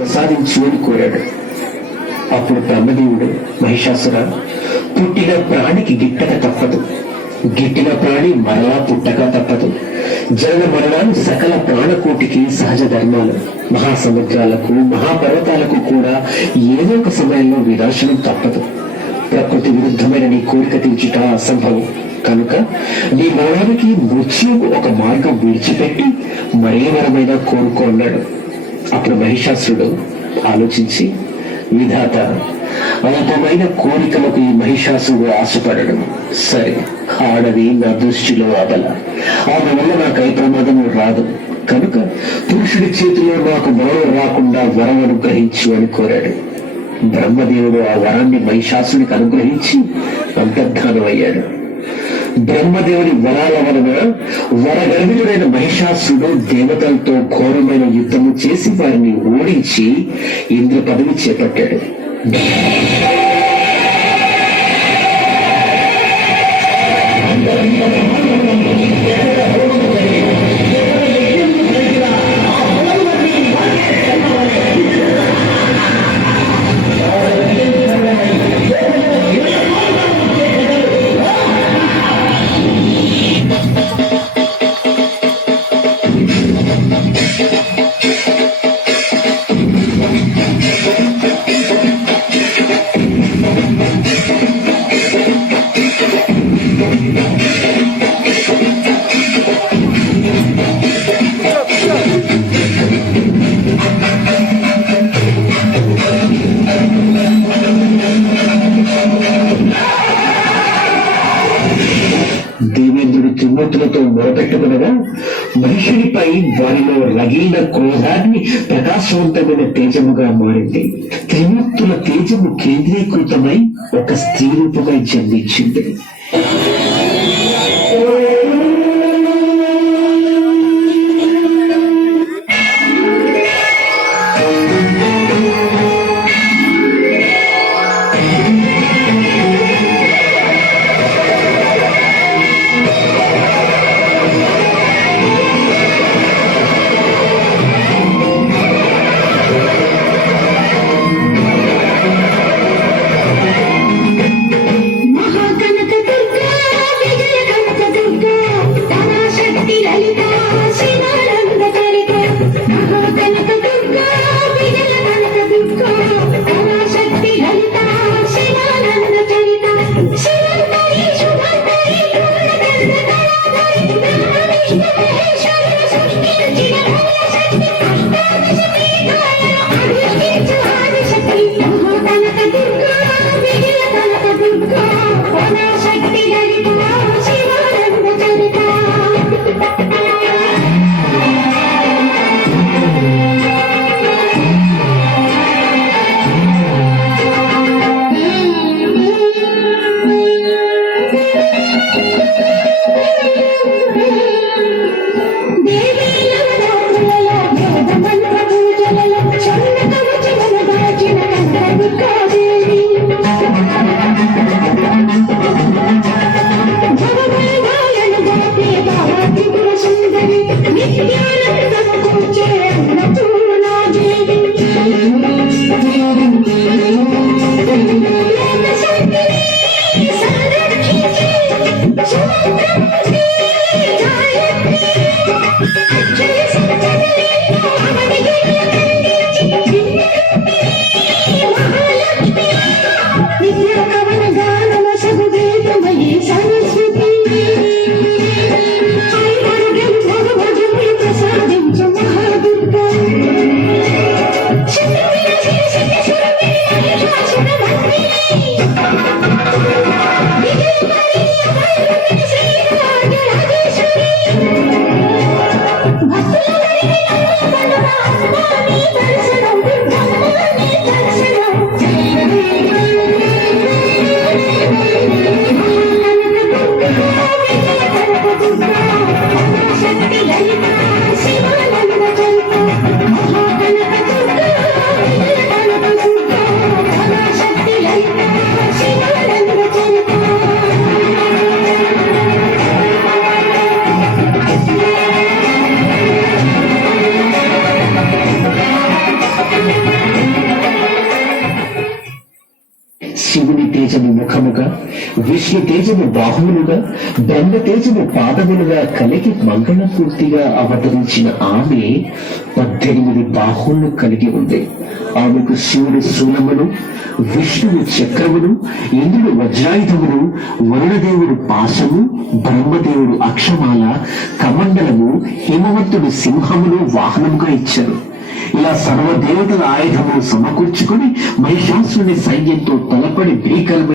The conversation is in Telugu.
ప్రసాదించు అని కోరాడు. అప్పుడు బ్రహ్మదేవుడు మహిషాసుర పుట్టిన ప్రాణికి గిట్టక తప్పదు. గిట్టిన ప్రాణి మరలా పుట్టక తప్పదు. జనన మరణాలు సకల ప్రాణకోటికి సహజ ధర్మాలు. మహాసముద్రాలకు మహాపర్వతాలకు కూడా ఏదో ఒక సమయంలో వినాశనం తప్పదు. ప్రకృతి విరుద్ధమైన నీ కోరిక తీర్చుట అసంభవం. కనుక నీ మరణానికి మృత్యువుకు ఒక మార్గం విడిచిపెట్టి మరే వరమైనా కోరుకోన్నాడు అప్పుడు మహిషాసురుడు ఆలోచించి విధాత అల్పమైన కోరికలకు ఈ మహిషాసుడు ఆశపడడం. సరే ఆడది నా దృష్టిలో అబల ఆమె వల్ల నాకు ఏ ప్రమాదము రాదు. కనుక పురుషుడి చేతిలో నాకు మరణం రాకుండా వరం అనుగ్రహించు అని కోరాడు. బ్రహ్మదేవుడు ఆ వరాన్ని మహిషాసునికి అనుగ్రహించి అంతర్ధానం అయ్యాడు బ్రహ్మదేవుని వరాల వలన వరగర్భితుడైన మహిషాసుడు దేవతలతో ఘోరమైన యుద్ధము చేసి వారిని ఓడించి ఇంద్ర పదవి చేపట్టాడు. దేవేంద్రుడు మొరపెట్టుకునగా మనుషునిపై వారిలో రగిలిన క్రోధాన్ని ప్రకాశవంతమైన తేజముగా మారింది. త్రిమూర్తుల తేజము కేంద్రీకృతమై ఒక స్త్రీ రూపమై జన్మించింది. శివుని తేజము ముఖముగా విష్ణు తేజము బాహువులుగా బ్రహ్మ తేజము పాదములుగా కలిగి మంగళపూర్తిగా అవతరించిన ఆమె పద్దెనిమిది బాహువులు కలిగి ఉంది. ఆమెకు శివుడు శూలమును విష్ణువు చక్రమును ఇంద్రుడు వజ్రాయుధమును వరుణదేవుడు పాశము బ్రహ్మదేవుడు అక్షమాల కమండలము హిమవంతుడు సింహమును వాహనముగా ఇచ్చారు. ఇలా సర్వదేవతల ఆయుధము సమకూర్చుకొని మహిషాసుని సైన్యంతో తలపడి భీకరమైన